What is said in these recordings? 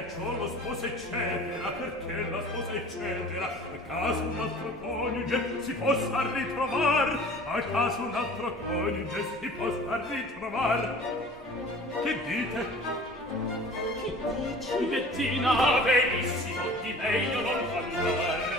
perciò lo sposo eccetera, perché la sposa eccetera, a caso un altro coniuge si possa ritrovar, a caso un altro coniuge si possa ritrovar. Che dite? Che dici? Bettina, benissimo, di meglio non parlare.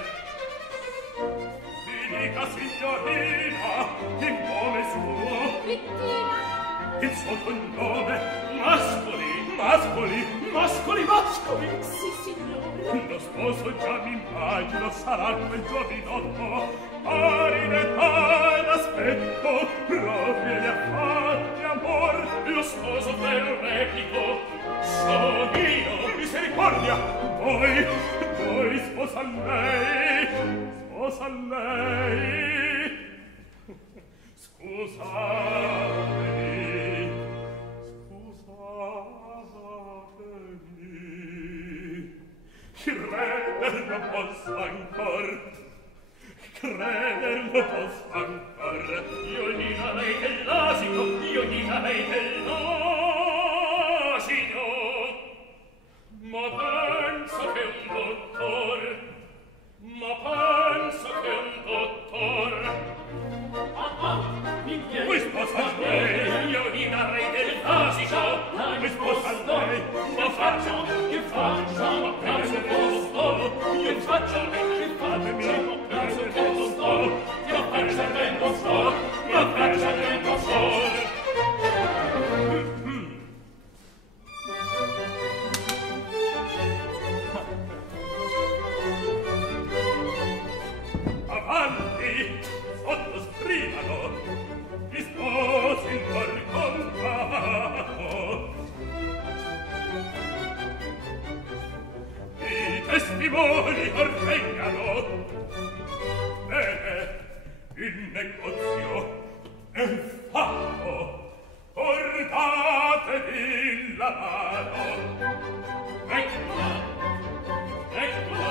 Mi dica, signorina, il nome suo. Bettina. Il suo cognome. Mascoli, mascoli, mascoli, mascoli. Sì, signore. Lo sposo già mi immagino sarà quel giovinotto, pari d'età ed aspetto, proprio gli affatti amor. Lo sposo per replico sono io. Misericordia! Voi sposa lei, sposa lei. Scusatemi, scusatemi. Creder lo posso ancor, creder lo posso ancor. Io gli darei dell'asino, io gli darei dell'asino. Ma penso che un dottor, ma penso che un dottor. Mi sposa lei, io gli darei dell'asino. Mi sposa lei, ma faccio, che faccio? Ma penso che non sto, che faccio? Che fatemi, ma penso che non sto, ma penso che non sto, ma penso che non sto. Avanti, sottoscrivano, gli sposi col contratto. I testimoni orvengano. Bene, il negozio è fatto. Portatevi la mano. Eccola, eccola.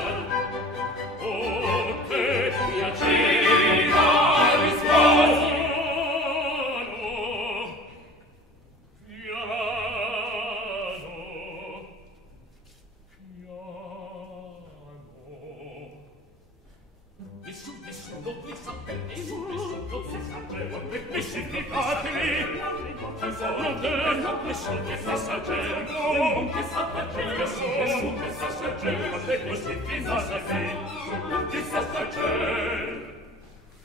Oh, che piaceva risposo. Piano, piano. Nessuno lo sapere, nessuno lo sapere. Significatevi, non detto nessun che passaggero, non che passaggero, nessun che passaggero, ma detto significatevi, che passaggero,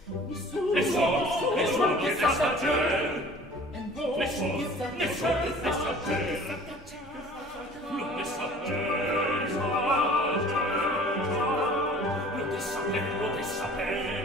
nessuno che passaggero, nessuno che passaggero, non che sapere, non che sapere.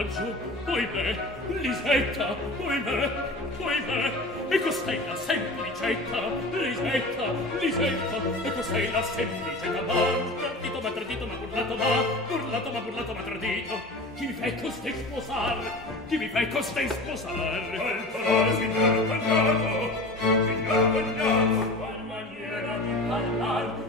laggiù, oimè, Lisetta, oimè, e costei la semplicetta, Lisetta, e costei la semplicetta, ma tradito, ma burlato, ma tradito, chi mi fai costei sposar? Al parole, signor cognato, qual maniera di parlar,